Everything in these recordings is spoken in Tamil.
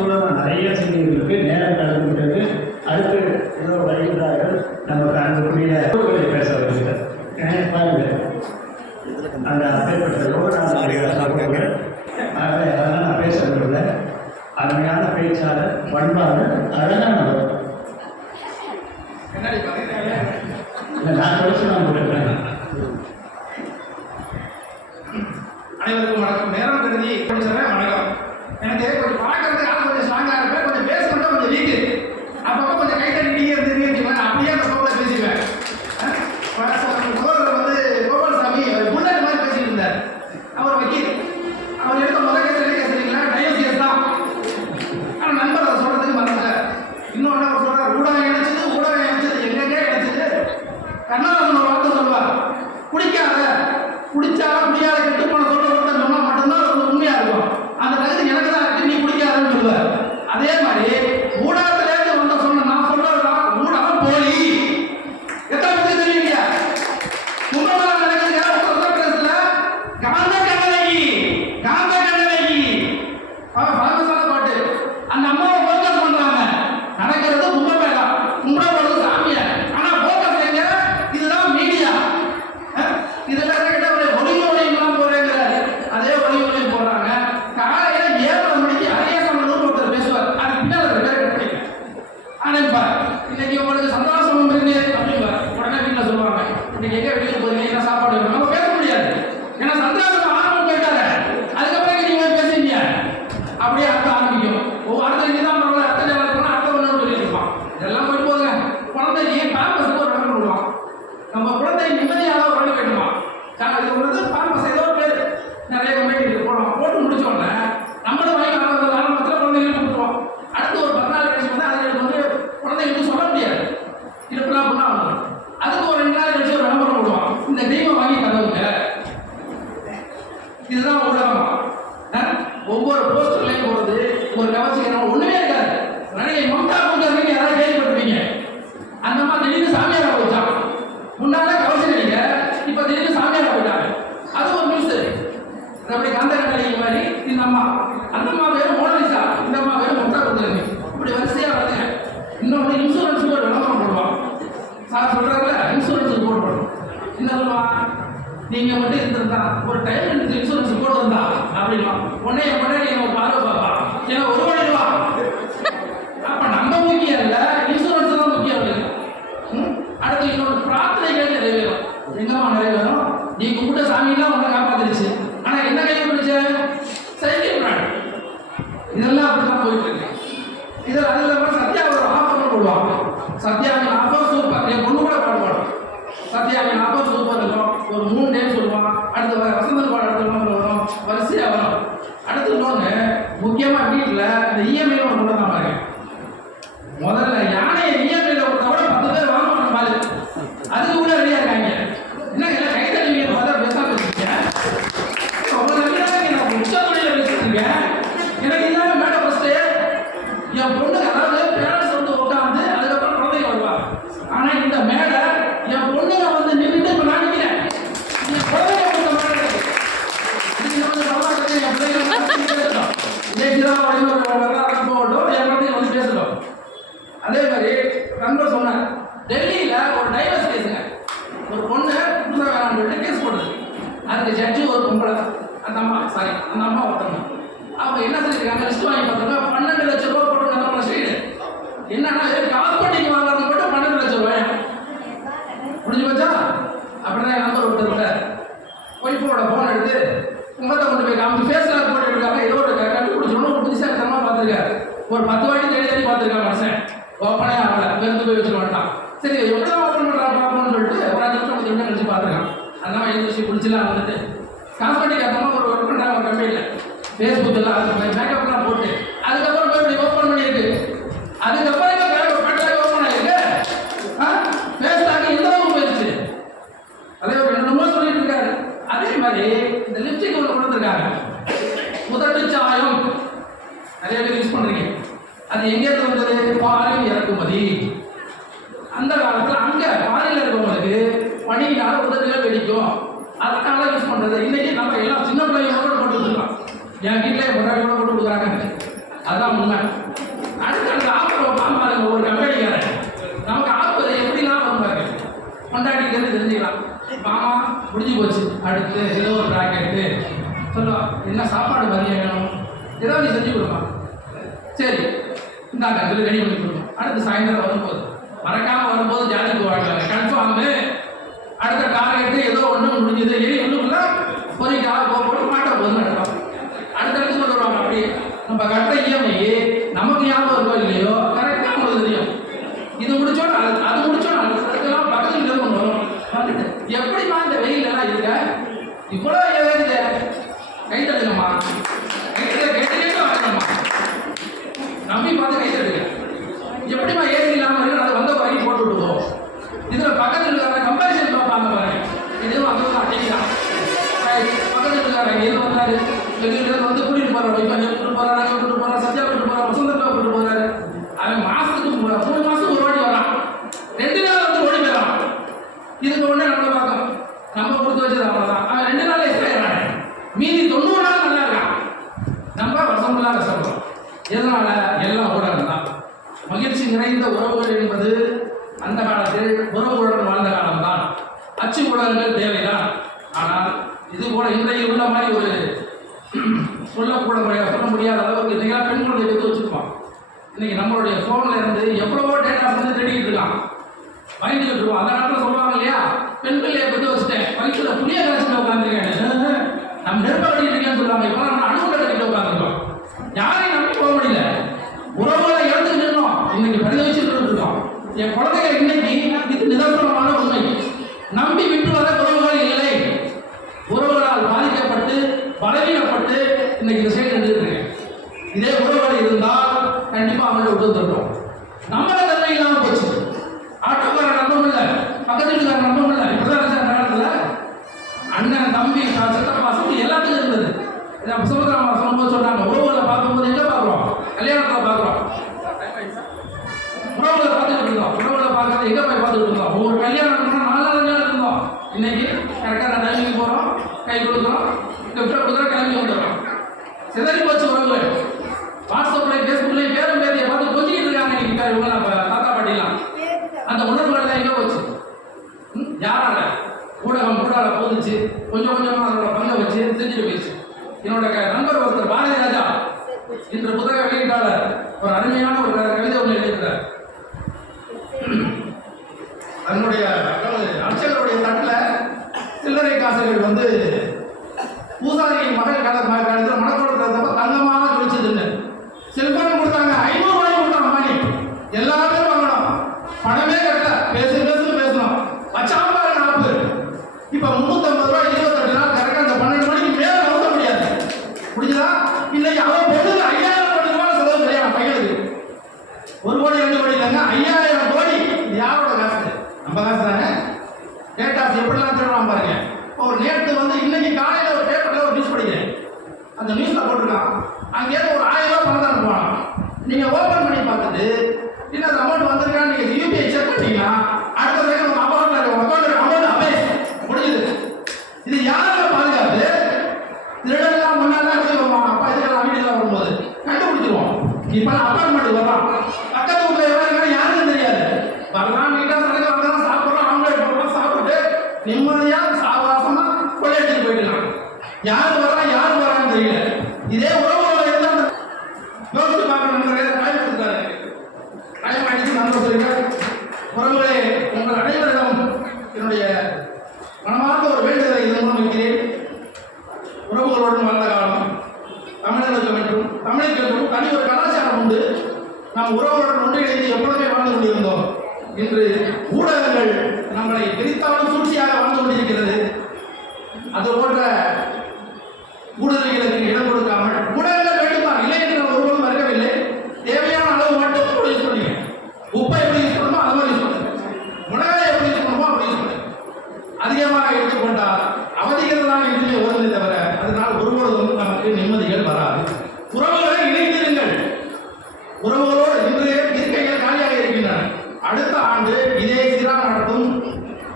சொல்லணும், நிறைய செய்திகளுக்கு நேரம் கலந்துவிட்டது. அடுத்து ஏதோ வருகிறார்கள் நமக்கு அன்புக்குரிய பேச வருகிறார். பாருங்க அந்த அப்பேற்பட்ட அதனால் நான் பேச விரும்பல. அருமையான பேச்சாளர், பண்பாளர், அழகானவர். நான் சொல்ல நான் கொடுக்குறேன். அனைவருக்கும் வணக்கம். நேரம் கருதி சொல்றேன். வணக்கம். எனக்கு கொஞ்சம் பார்க்கறதுக்கு கொஞ்சம் ஸ்ட்ராங்கா இருப்பேன், கொஞ்சம் பேசணும் கொஞ்சம் வீக்கு. அப்பப்போ கொஞ்சம் கை தட்டிட்டே இருந்துருக்கீங்க. அப்படியே அந்த கோபத்தை பேசிடுவேன். முதல்வர் வந்து கோபால்சாமி புல்லட் மாதிரி பேசிட்டு இருந்தார். அவர் வக்கீல். அவர் எடுத்த முதல் கேஸ் என்ன கேஸ் தெரியுங்களா? டைவர்ஸ் தான். ஆனால் நண்பர் அதை சொல்றதுக்கு மறந்துட்டார். இன்னொன்று அவர் சொல்றார், ஊடகம் இணைச்சது எங்கெங்கே இணைச்சது. கண்ணதாசன் ஒரு வார்த்தை சொல்லுவார், குடிக்காத குடிச்சாலும் குடியாத கெட்டு போன சொல்ல சொன்னா மட்டும்தான் அது உண்மையா இருக்கும். அந்த தகுதி எனக்கு தான் இருக்கு, நீ குடிக்காதுன்னு சொல்லுவார். அதே மாதிரி ஊடகத்திலேருந்து வந்த சொன்ன நான் சொல்றதுதான் ஊடகம் போலி. எத்தனை பேருக்கு தெரியும் இல்லையா? கும்பகோணம் நடக்குதுங்க உத்தரப்பிரதேசத்துல. காந்த கண்ணகி பாகசால பாட்டு அந்த அம்மாவை ஃபோக்கஸ் பண்றாங்க. நடக்கிறது கும்பமேளா, கும்பிடப்படுறது சாமிய. ஆனா ஃபோக்கஸ் எங்க? இதுதான் மீடியா. இதெல்லாம் ஒளியும் போறேங்கிறாரு. அதே ஒளியும் போடுறாங்க. காலையில 7 மணிக்கு அரியசமனூர் ஒருத்தர் பேசுவார். அதுக்கு பின்னால் ஒரு பேர் கட்டி ஆனப்பார். இன்னைக்கு உங்களுக்கு சந்தோஷம் இருக்கு அப்படின்பார். உடனே வீட்டில் சொல்லுவாங்க, இன்னைக்கு எங்க வெளியில் போறீங்க, என்ன சாப்பாடு வேணும்? நம்ம பேச முடியாது. ஏன்னா சந்தோஷம் ஆரம்பம் கேட்டாரு. அதுக்கப்புறம் நீங்க பேசுறீங்க. அப்படியே அர்த்தம் ஆரம்பிக்கும். அடுத்த இதுதான் பரவாயில்ல, அடுத்த ஜனத்துக்கு அடுத்த ஒன்று சொல்லிட்டு இருப்பான். இதெல்லாம் போய் போதுங்க. குழந்தைக்கு பேம்பஸுக்கு ஒரு விளக்கம் விடுவான். நம்ம குழந்தை நிம்மதியாக ஒரு விளக்கம் வேண்டுமா? இது வந்து பேம்பஸ் ஏதோ பேர் நிறைய கம்பெனி போடுவோம். போட்டு முடிச்சோடனே நம்மளும் வாங்கி ஆரம்பத்தில் குழந்தைகளும் கொடுத்துருவோம். அடுத்து ஒரு 10 நாள் கழிச்சு வந்து அதுக்கு வந்து குழந்தைங்களுக்கு சொல்ல முடியாது. இருப்பெல்லாம் பண்ணா வந்துடும். அதுக்கு ஒரு 2 நாள் கழிச்சு ஒரு விளம்பரம் விடுவான், இந்த கிரீமை வாங்கி தருவங்க. இதுதான் ஊடகமா? ஒவ்வொரு போஸ்டர்லையும் போடுறது ஒரு கவர்ச்சிக்கு ஒண்ணுமே இருக்காது. நடிகை மம்தா குலகர்ணி யாராவது கேள்விப்பட்டிருப்பீங்க. அந்த மாதிரி திடீர்னு சாமியாரா போச்சான். முன்னாலே கவர்ச்சி நடிக்க, இப்ப திடீர்னு சாமியாரா போயிட்டாங்க. அது ஒரு நியூஸ். அப்படி காந்த கண்ணகி மாதிரி இந்த அம்மா, அந்த அம்மா பேரு மோனலிசா, இந்த அம்மா பேரு மம்தா குலகர்ணி. இப்படி வரிசையா வருதுங்க. இன்னொன்று இன்சூரன்ஸுக்கு ஒரு விளம்பரம் போடுவான். சார் சொல்றாருல, இன்சூரன்ஸுக்கு போடுவோம். என்ன சொல்லுவான்? நீங்க மட்டும் இருந்திருந்தா ஒரு டைம் எடுத்து இன்சூரன்ஸ் போட்டு வந்தா அப்படின்னா உடனே நீங்க ஒரு பார்வை பாப்பா, ஏன்னா 1 கோடி ரூபா. அப்ப நம்ம முக்கியம் இல்ல, இன்சூரன்ஸ் தான் முக்கியம் அப்படின்னு. அடுத்து இன்னொரு பிரார்த்தனைகள் நிறைவேறும். எங்கம்மா நிறைவேறும்? நீ கும்பிட்ட சாமியெல்லாம் உன்னை காப்பாத்திருச்சு. ஆனா என்ன கை பிடிச்ச? Cycle brand. இதெல்லாம் அப்படிதான் போயிட்டு இருக்கு. இது அதுல சத்யா ஒரு ஆஃபர் போடுவாங்க. சத்யாவின் ஆஃபர் சூப்பர். என் பொண்ணு கூட பாடுவாங்க. சத்யாவின் ஆஃபர் சூப்பர் இருக்கும். ஒரு 3 டைம் சொல்லுவான். அடுத்து வசந்தன் பாட அடுத்த வரும், வரிசையா வரும். அடுத்து இன்னொன்று முக்கியமா வீட்டில் இந்த இஎம்ஐல ஒன்று கூட தான் பாருங்க. முதல்ல யானையை இஎம்ஐல கொடுத்தா கூட 10 பேர் வாங்குவாங்க பாரு. அதுக்கு கூட ரெடியா இருக்காங்க. என்ன இல்லை கை தண்ணி பார்த்தா பேசாம வச்சுருக்கேன். நான் உச்சத்துறையில வச்சுருக்கேன். எனக்கு இல்லாம மேடம் ஃபர்ஸ்ட் என் பொண்ணுக்கு, அதாவது பேரண்ட்ஸ் வந்து உட்காந்து அதுக்கப்புறம் குழந்தைங்க வருவாங்க. ஆனா இந்த மேடை என் பொண்ணுங்க வந்து நின்றுட்டு இப்ப நான் நிற்கிறேன். என் குழந்தைங்க கொடுத்த மேடை இதுக்கு வந்து வரலாற்று என் பிள்ளைங்க பேசணும். ஜெயிச்சுதான் போகட்டும், என் குழந்தைங்க வந்து பேசணும். அதே மாதிரி நண்பர் சொன்னார், டெல்லியில ஒரு டைவர்ஸ் கேஸுங்க. ஒரு பொண்ணு புதுசாக வேணாம்னு சொல்லிட்டு கேஸ் போடுது. அதுக்கு ஜட்ஜி ஒரு பொம்பளை, அந்த அம்மா ஒருத்தவங்க. அவங்க என்ன செஞ்சிருக்காங்க, லிஸ்ட் வாங்கி பார்த்தாங்க. 12 லட்சம் ரூபா போட்டு நல்ல ஸ்டீடு. என்னன்னா காஸ்மெட்டிக் வாங்குறது மட்டும் 12 லட்சம் ரூபாய் முடிஞ்சு போச்சா? அப்படின்னா என் நம்பர் ஒருத்தர் ஒய்ஃபோட ஃபோன் எடுத்து முகத்தை கொண்டு போய் காமிச்சு ஃபேஸ்ல போட்டு எடுக்காம ஏதோ ஒரு கண்டுபிடிச்சோன்னு ஒரு புதுசாக தரமாக பார்த்துருக்காரு. ஒரு 10 வாட்டி தேடி பார்த்துருக்காங்க. மனுஷன் ஓப்பனே ஆகலை, வெறுத்து போய் வச்சுக்க மாட்டான். சரி எப்படி ஓப்பன் பண்ணுறான் பார்ப்போம்னு சொல்லிட்டு ஒரு 5 நிமிஷம் 10 நிமிஷம் கழிச்சு பார்த்துருக்கான். அதெல்லாம் எழுந்திரிச்சு குடிச்சுலாம் வந்துட்டு காஸ்மெட்டிக் அந்தமாக ஒரு ஒர்க் பண்ணுறாங்க ஒரு கம்பெனியில். ஃபேஸ்புக் எல்லாம் அது மேக்கப்லாம் போட்டு அதுக்கப்புறம் போய் இப்படி ஓப்பன் பண்ணியிருக்கு. அதுக்கப்புறம் ஓப்பன் ஆயிருக்கு. ஃபேஸ்டாக எந்த அளவுக்கு போயிடுச்சு. அதே ஒரு 2 மூணு சொல்லிட்டு இருக்காரு. அதே மாதிரி இந்த லிப்ஸ்டிக் ஒன்று கொண்டு வந்திருக்காங்க, முதட்டு சாயம். நிறைய பேர் யூஸ் பண்றீங்க. அது எங்கேருந்து வந்தது? பாலில் இறக்குமதி. அந்த காலத்தில் அங்கே பாலில் இருக்கவங்களுக்கு பனியினால உதவிகள் வெடிக்கும், அதனால யூஸ் பண்ணுறது. இன்னைக்கு நம்ம எல்லாம் சின்ன பிள்ளைங்க கூட போட்டு வச்சுருக்கோம். என் வீட்டில் முன்னாடி கூட போட்டு கொடுக்குறாங்க. அதான் உண்மை. அடுத்த ஆஃபர் வைப்பான் பாருங்க ஒரு கம்பெனிக்காரன். நமக்கு ஆஃபர் எப்படிலாம் வருவாங்க கொண்டாடிக்கிறது தெரிஞ்சுக்கலாம். மாமா முடிஞ்சு போச்சு, அடுத்து ஏதோ ஒரு ப்ராக்கெட்டு சொல்லுவான், என்ன சாப்பாடு மதியம் வேணும், ஏதோ நீ செஞ்சு கொடுப்பான். சரி இந்தாங்க சொல்லி ரெடி பண்ணி கொடுப்போம். அடுத்து சாயந்தரம் வரும்போது மறக்காமல் வரும்போது ஜாதி போவாங்க கன்ஃபார்மு. அடுத்த டார்கெட்டு ஏதோ ஒன்று முடிஞ்சது, எரி ஒன்றுக்குள்ள பொறிக்காக போட்டு மாட்ட போதுன்னு எடுக்கலாம். அடுத்தடுத்து கொண்டு வருவாங்க. அப்படி நம்ம கட்ட இஎம்ஐ நமக்கு ஞாபகம் இருக்கோ இல்லையோ கரெக்டாக உங்களுக்கு தெரியும். இது முடிச்சோம் அது முடிச்சோம் அதுக்கெல்லாம் பக்கத்துல ஒன்று வரும். வந்துட்டு எப்படிமா இந்த வெயிலெல்லாம் இருக்க இவ்வளோ ஏதாவது கை தட்டுங்கம்மா, கேட்டு வரணும்மா, நம்பி பார்த்து கை தட்டுங்க. எப்படிமா ஏசி இல்லாமல் இருக்கு, அதை வந்த வரைக்கும் போட்டு விடுவோம். இதில் பக்கத்தில் இருக்கிற கம்பேரிசன் பார்ப்பாங்க பாருங்க, இதுவும் அங்கே அடிக்கலாம். பக்கத்தில் இருக்காரு எது வந்தாரு வெளியில வந்து கூட்டிட்டு போறாரு, வைப்பாங்க கூட்டு போறாரு, அங்கே கூட்டு போறாரு, சத்யா கூட்டு போறாரு, வசந்தா கூட்டு போறாரு. அவன் மாசத்துக்கு 3 மாசத்துக்கு ஒரு வாட்டி வரான், 2 நாள் வந்து ஓடி போயிடறான். இதுக்கு ஒண்ணு நம்மளை பார்க்கணும், நம்ம கொடுத்து வச்சது அவ்வளவுதான். அவன் 2 நாள் எக்ஸ்ட்ரா மீதி 90 நாள் நல்லா இருக்கான். நம்ம வசம்பெல்லாம் கஷ்டப்படுறோம். எதனால? எல்லாம் ஊடகம் தான். மகிழ்ச்சி நிறைந்த உறவுகள் என்பது அந்த காலத்தில் உறவுகளுடன் வாழ்ந்த காலம்தான். அச்சு ஊடகங்கள் தேவைதான். ஆனால் இது போல இன்றைய உள்ள மாதிரி ஒரு சொல்ல முடியாத அளவுக்கு இன்னைக்கு பெண்களுடைய எடுத்து வச்சுருப்போம். இன்னைக்கு நம்மளுடைய ஃபோன்ல இருந்து எவ்வளவோ டேட்டாஸ் வந்து தேடிக்கிட்டு இருக்கான், வாங்கிட்டு இருக்கோம். அந்த காலத்தில் சொல்லுவாங்க இல்லையா, பெண் பிள்ளையை பற்றி வச்சுட்டேன் வயிற்றுல புளிய கரைச்சிட்டு உட்காந்துருக்கேன், நம்ம நெருப்ப கட்டிட்டு இருக்கேன்னு சொல்லுவாங்க. இப்போ நம்ம அணுகுல கட்டிட்டு உட்காந்துருக்கோம். யாரையும் நம்பி போக முடியல, உறவுகளை இழந்து நின்னோம். இன்னைக்கு பரிதவிச்சுட்டு இருக்கோம். என் குழந்தைகள் இன்னைக்கு இது நிதர்சனமான உண்மை. நம்பி விட்டு வர உறவுகள் இல்லை, உறவுகளால் பாதிக்கப்பட்டு பலவீனப்பட்டு இன்னைக்கு இந்த சைடு எடுத்துருக்கேன். இதே உறவுகள் இருந்தால் கண்டிப்பா அவங்கள விட்டு தருவோம். நம்மள தன்மை இல்லாமல் போச்சு. ஆட்டோக்கார நம்பவும் இல்லை, பக்கத்து வீட்டுக்கார நம்பவும் இல்லை. இப்பதான் அந்த காலத்துல அண்ணன் தம்பி சித்தப்பா சொல்லி எல்லாத்துக்கும் இருந்தது. சுமந்திராமா சொல்லும்போது சொன்னாங்க, உறவுகளை பார்க்கும்போது எங்க பார்க்குறோம், கல்யாணத்தில் பார்க்குறோம். உறவுகளை பார்த்துட்டு இருந்தோம், உறவுகளை பார்க்கறது எங்க போய் பார்த்துட்டு இருந்தோம். ஒவ்வொரு கல்யாணம் 4 நாள் இருந்தோம். இன்னைக்கு கரெக்டாக நான் டைமிங் போகிறோம், கை கொடுக்குறோம், கிஃப்டை கொடுக்குறோம், கிளம்பி வந்துடுறோம். சிதறி போச்சு உறவுகள். வாட்ஸ்அப்லையும் ஃபேஸ்புக்லையும் பேரும் பேத்தியை பார்த்து கொஞ்சிக்கிட்டு இருக்காங்க இன்னைக்கு இவங்க தாத்தா பாட்டிலாம். அந்த உணர்வுகள் தான் எங்கே போச்சு? யாரால? ஊடகம் கூடால போதுச்சு, கொஞ்சம் கொஞ்சமாக அதோட பங்கை வச்சு செஞ்சுட்டு போயிடுச்சு. என்னோட நண்பர் ஒருத்தர் பாரதி ராஜா இன்று புத்தக வெளியீட்டாளர் ஒரு அருமையான ஒரு கவிதை ஒன்று எழுதியிருக்கிறார். அதனுடைய அர்ச்சகருடைய தட்டில் சில்லறை காசுகள் வந்து பூசாரியின் மகள் காலத்தில் மனக்கோட்டத்தில் தங்கமாக குளிச்சதுன்னு செல்போன் கொடுத்தாங்க. 500 ரூபாய் கொடுத்தாங்க. அம்மானி எல்லாமே வாங்கணும், பணமே கட்ட பேசணும். வச்சாம பாருங்க ஆப்பு. இப்போ 350 ரூபாய் 28 நாள் கரெக்டாக அந்த 12 மணிக்கு மேலே நவுத்த முடியாது. புரிஞ்சுதா? இன்னைக்கு அவன் பொண்ணு 5000 கோடி ரூபாய் செலவு கிடையாது பையனுக்கு. 1 கோடி 2 கோடி இல்லைங்க, 5000 கோடி. யாரோட காசு? நம்ம காசு தானே. டேட்டாஸ் எப்படிலாம் திருடுறான் பாருங்க. ஒரு நேற்று வந்து இன்னைக்கு காலையில் ஒரு பேப்பரில் ஒரு நியூஸ் படிக்கிறேன். அந்த நியூஸில் போட்டிருக்கான், அங்கேயிருந்து ஒரு 1000 ரூபாய் பணம் தான் அனுப்புவான். நீங்கள் ஓப்பன் பண்ணி பார்த்துட்டு இல்லை அந்த அமௌண்ட் வந்திருக்கான்னு நீங்கள் யூபிஐ செக் பண்ணீங்கன்னா அடுத்த செகண்ட் உங்கள் அமௌண்ட் அபேஸ் முடியுது. இது யாரோட பாதுகாப்பு? திருடெல்லாம் முன்னாடி அப்பா இதுக்கெல்லாம் வீட்டுக்கெல்லாம் வரும்போது கண்டுபிடிச்சிருவோம். இப்போ அப்பார்ட்மெண்ட் வர்றான், பக்கத்து வீட்டில் எவ்வளோ யாருக்கும் தெரியாது. வரலாம், நீட்டாக சடங்கு வாங்கலாம், சாப்பிட்றோம், ஆம்லேட் போடுறோம், சாப்பிட்டு நிம்மதியாக சாவாசமா கொள்ளையடிச்சு போயிடலாம். யாரு வரான்னு தெரியல. இதே உறவுகளை இருந்தால் யோசிச்சு பார்க்கணும். பயன்படுத்தாரு டைம் ஆயிடுச்சு. நண்பர் சொல்லுங்கள். உறவுகளே, உங்கள் அனைவரிடம் என்னுடைய மனமார்ந்த ஒரு வேண்டுதலை இதன் மூலம் வைக்கிறேன். உறவுகளுடன் வாழ்ந்த காலம் தமிழர்களுக்கு மற்றும் தமிழுக்கு தனி ஒரு கலாச்சாரம் உண்டு. நாம் உறவுகளுடன் ஒன்றிணைந்து எப்பொழுதுமே வாழ்ந்து கொண்டிருந்தோம். இன்று ஊடகங்கள் நம்மளை பிரித்தாலும் சூழ்ச்சியாக வாழ்ந்து கொண்டிருக்கிறது. அது போன்ற ஊடகங்களுக்கு இடம் கொடுக்காமல் ஊடகங்கள் வேண்டுமா இல்லை என்று நான் ஒருவரும் மறுக்கவில்லை. தேவையான அளவு மட்டும் யூஸ் பண்ணுங்க. உப்பை எப்படி யூஸ் பண்ணணுமோ அது மாதிரி யூஸ் பண்ணுங்க. மிளகாயை எப்படி யூஸ் பண்ணணுமோ அப்படி யூஸ் பண்ணுங்க. அதிகமாக எடுத்துக்கொண்டால் அவதிகள் எதுவுமே வருவதை தவிர அதனால் ஒருபொழுதும் நமக்கு நிம்மதிகள் வராது. உறவுகளை இணைந்திருங்கள். உறவுகளோடு இன்று இருக்கைகள் காலியாக இருக்கின்றன. அடுத்த ஆண்டு இதே சிறா நடத்தும்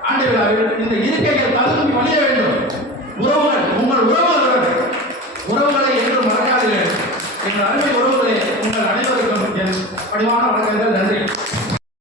ஆண்டு விழாவில் இந்த இருக்கைகள் தகுதி வழிய வேண்டும். உறவுகள், உங்கள் உறவுகளை என்று மறக்காதீர்கள். எங்கள் அருமை உறவுகளை உங்கள் அனைவருக்கும் என் பணிவான வணக்கங்கள். நன்றி.